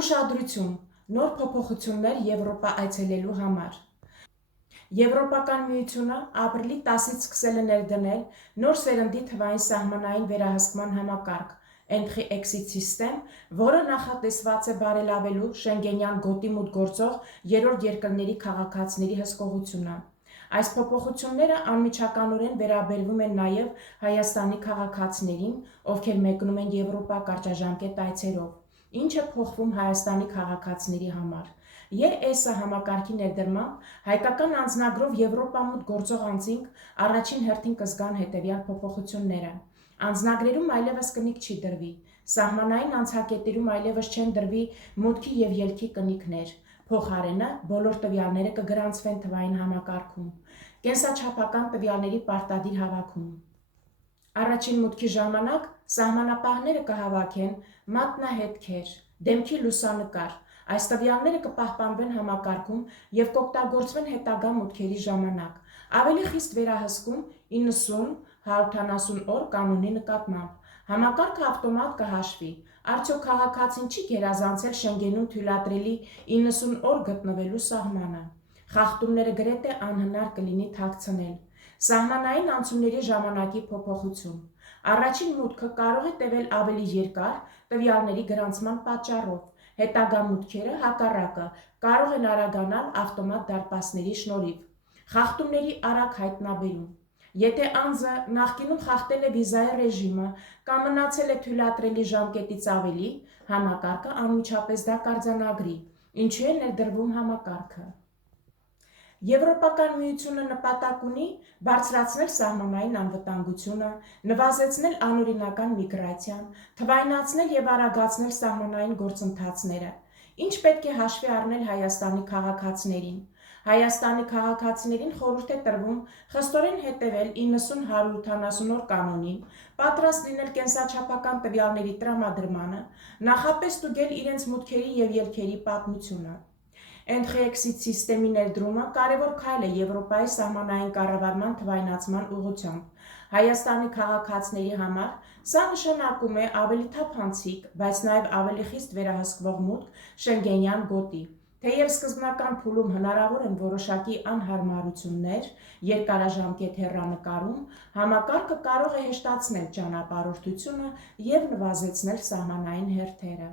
Ուշադրություն, նոր փոփոխություններ Եվրոպա այցելելու համար։ Եվրոպական միությունը ապրիլի 10-ից սկսել է ներդնել նոր սերնդի թվային սահմանային վերահսկման համակարգ Entry-Exit System, որը նախատեսված է բարելավելու Շենգենյան գոտի մուտք գործող երրորդ երկրների քաղաքացիների հսկողությունը։ Այս փոփոխությունները անմիջականորեն վերաբերվում են նաև Հայաստանի քաղաքացիներին, ովքեր մեկնում են Եվրոպա կարճաժամկետ այցերով, ինչը փոխվում Հայաստանի քաղաքացիների համար։ ԵՍ համակարգի ներդրմամբ հայկական անձնագրով Եվրոպա մուտք գործող անձինք առաջին հերթին կզգան հետևյալ փոփոխությունները։ Անձնագրերում այլևս կնիկ չի դրվի, սահմանային անցակետերում այլևս չեն դրվի մուտքի և ելքի կնիկներ, փոխարենը բոլոր տվյալները կգրանցվեն թվային համակարգում, կենսաչափական տվյալների պարտադիր հավաքում։ Առաջին մուտքի ժամանակ սահմանապահները կհավաքեն մատնահետքեր, դեմքի լուսանկար, այս տվյալները կպահպանվեն համակարգում և կօգտագործվեն հետագա մուտքերի ժամանակ։ Ավելի խիստ վերահսկում 90-180 օր կանոնի նկատմամբ։ Համակարգը ավտոմատ կհաշվի, արդյոք քաղաքացին չի գերազանցել Շենգենում թույլատրելի 90 օր գտնվելու սահմանը։ Խախտումները գրեթե անհնար կլինի թաքցնել։ Սահմանային անցումների ժամանակի փոփոխություն։ Առաջին մուտքը կարող է տևել ավելի երկար տվյալների գրանցման պատճառով, հետագա մուտքերը հակառակը կարող են արագանալ ավտոմատ դարպասների շնորհիվ։ Խախտումների արագ հայտնաբերում։ Եթե անձը նախկինում խախտել է վիզայի ռեժիմը կամ մնացել է թույլատրելի ժամկետից ավելի, համակարգը անմիջապես դա կարձանագրի, ինչու է ներդրվում համակարգը։ Եվրոպական միությունը նպատակ ունի բարձրացնել սահմանային անվտանգությունը, նվազեցնել անօրինական միգրացիան, թվայնացնել և արագացնել սահմանային գործընթացները։ Ինչ պետք է հաշվի առնել Հայաստանի քաղաքացիներին։ Հայաստանի քաղաքացիներին խորհուրդ է տրվում խստորեն հետևել 90-180 օր կանոնին, պատրաստ լինել կենսաչափական տվյալների տրամադրմանը, նախապես ստուգել իրենց մուտքերի և ելքերի պատմությունը։ Entry-Exit System-ի ներդրումը կարևոր քայլ է Եվրոպայի սահմանային կառավարման թվայնացման ուղղությամբ։ Հայաստանի քաղաքացիների համար սա նշանակում է ավելի թափանցիկ, բայց նաև ավելի խիստ վերահսկվող մուտք Շենգենյան գոտի։ Թեև սկզբնական փուլում հնարավոր են որոշակի անհարմարություններ երկարաժամկետ հեռանկարում, համակարգը կարող է հեշտացնել ճանապարհորդությունը և նվազեցնել սահմանային հերթերը։